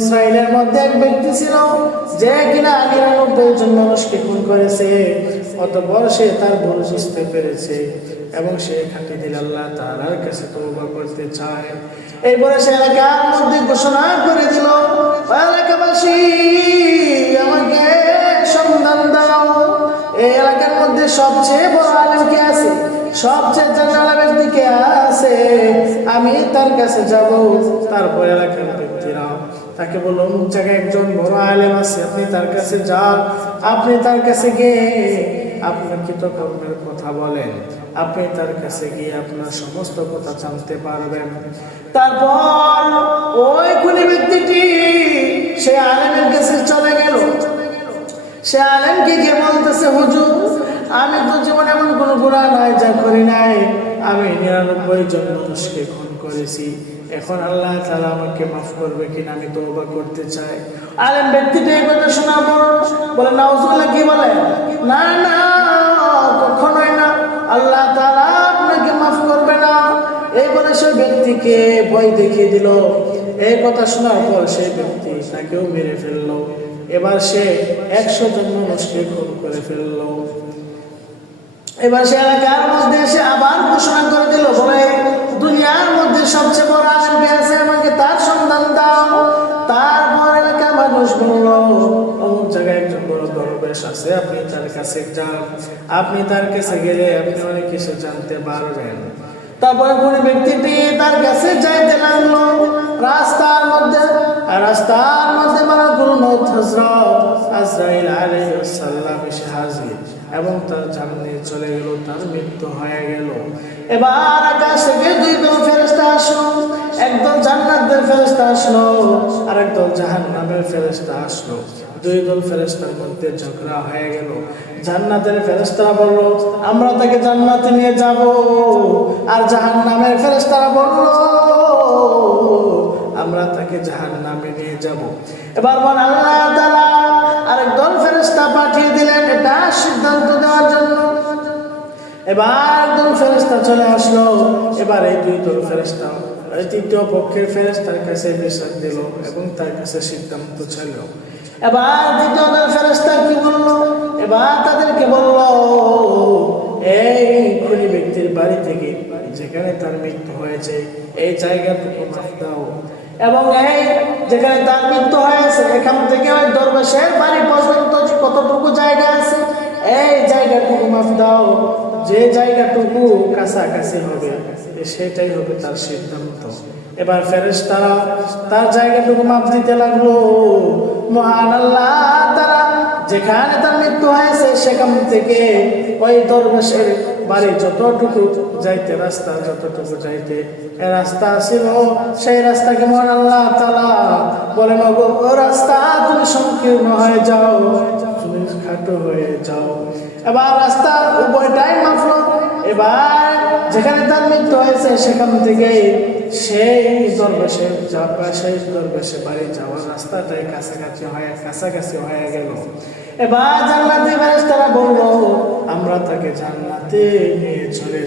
ইসরায়েলের মধ্যে এক ব্যক্তি ছিল যে কিনা নিরানব্বই জন মানুষকে খুন করেছে, অতপর সে তার ভুল বুঝতে পেরেছে এবং সে খাটি দিল আল্লাহ তাআলার কাছে তওবা করতে চায়। এরপরে সে এলাকার মধ্যে ঘোষণা করে দিল এলাকাবাসী, আমাকে সন্ধান দাও। এই এলাকার মধ্যে সবচেয়ে বড় আলেম কে আছে? সবচেয়ে জানালা ব্যক্তি কে আছে, আমি তার কাছে যাব। তারপর এলাকার ব্যক্তিরা তাকে বলল, অমুক জায়গায় একজন বড় আলেম আছে, আপনি তার কাছে যান। আপনি তার কাছে গিয়ে আপনার কৃতকর্মের কথা বলেন? আপনি তার কাছে গিয়ে আপনার সমস্ত কথা জানতে পারবেন। তারপর ওই খুনি ব্যক্তিটি সে আলেমের কাছে চলে গেল। সে আলেমকে গিয়ে বলতেছে, হুজুর, আমি তো জীবনে এমন কোনো গুণা নাই, যা করি নাই। আমি নিরানব্বই জন মানুষকে খুন করেছি। এখন আল্লাহ তাআলা আমাকে মাফ করবে কিনা আমি তওবা করতে চাই। আলেম ব্যক্তিটা এই কথা শোনা বড় বলে, নাউজুবিল্লাহ, কি বলে? না না, কখনোই না। আল্লাহ তাআলা আপনাকে মাফ করবে না। এই বলে সে ব্যক্তিকে ভয় দেখিয়ে দিল। এই কথা শোনার পর সেই ব্যক্তি তাকেও মেরে ফেলল। এবার সে একশো জন মানুষকে খুন করে ফেলল। এবার সে এলাকার মধ্যে এসে আবার ঘোষণা করে দিল, বলে, দুনিয়ার মধ্যে সবচেয়ে বড় আলেমকে আছে আমাকে তার সন্ধান দাও। তারপর এলাকার মানুষ বলল, অমুক জায়গায় একজন বড় দরবেশ আছে, আপনি তার কাছে যান। আপনি তার কাছে গেলে আপনি অনেক কিছু জানতে পারবেন। তারপরে কোন ব্যক্তিটি তার কাছে যাইতে লাগল। রাস্তার মধ্যে রাস্তার মধ্যে মারাকুল মৌত হযরত আজরাইল আলাইহিস হাজির এবং তার চলে গেল, তার মৃত্যু হয়ে গেল। এবার আকাশ থেকে দুই দল ফেরেশতা আসলো। একদল জান্নাতের ফেরেশতা আসলো আর একদল জাহান্নামের ফেরেশতা আসলো। দুই দল ফেরেশতার মধ্যে ঝগড়া হয়ে গেল। জান্নাতের ফেরেশতারা বলল, আমরা তাকে জান্নাতে নিয়ে যাব। আর জাহান্নামের ফেরেশতারা বলল, আমরা তাকে জাহান্নামে নিয়ে যাব। এবার বল, আল্লাহ এবার দল ফেরেস্তা চলে আসলো। এবার এই দুই দল ফেরেশতা, এই তৃতীয় পক্ষের ফেরেশতার কাছে বিচার দিল এবং তার কাছে সিদ্ধান্ত ছিল এবার দ্বিতীয় দল ফেরেশতা কি বলল? এবার তাদেরকে বলল, এই খুনি ব্যক্তির বাড়ি থেকে যেখানে তার মৃত্যু হয়েছে, এই জায়গাটুকু মাফ দাও। এবং এই যেখানে তার মৃত্যু হয়েছে, এখান থেকে ওই দরবেশের বাড়ি পর্যন্ত কতটুকু জায়গা আছে, এই জায়গাটুকু মাফ দাও। যে জায়গাটুকু কাছাকাছি হবে সেটাই হবে তার সিদ্ধান্ত। এবার ফেরেস তারা তার জায়গাটুকু মাপ দিতে লাগল। মহান আল্লাহ তারা যেখানে তার মৃত্যু হয়েছে, সেখান থেকে ওই দরবেশের বাড়ি যতটুকু যাইতে, রাস্তা যতটুকু যাইতে রাস্তা ছিল, সেই রাস্তাকে মহান আল্লাহ তালা বলে নগো ও রাস্তা তুমি সংকীর্ণ হয়ে যাও। খাটো হয়ে যাও। এবার রাস্তা উভয়টাই মাফল এবার যেখানে তার মৃত্যু হয়েছে, সেখান থেকে সেই দরবেশে যাওয়া সেই দরবেশে বাড়ি যাওয়ার রাস্তাটাই কাছাকাছি হয়ে কাছাকাছি হয়ে গেল। এবার জান্নাতে তারা বলল, আমরা তাকে জান্নাতে নিয়ে চলে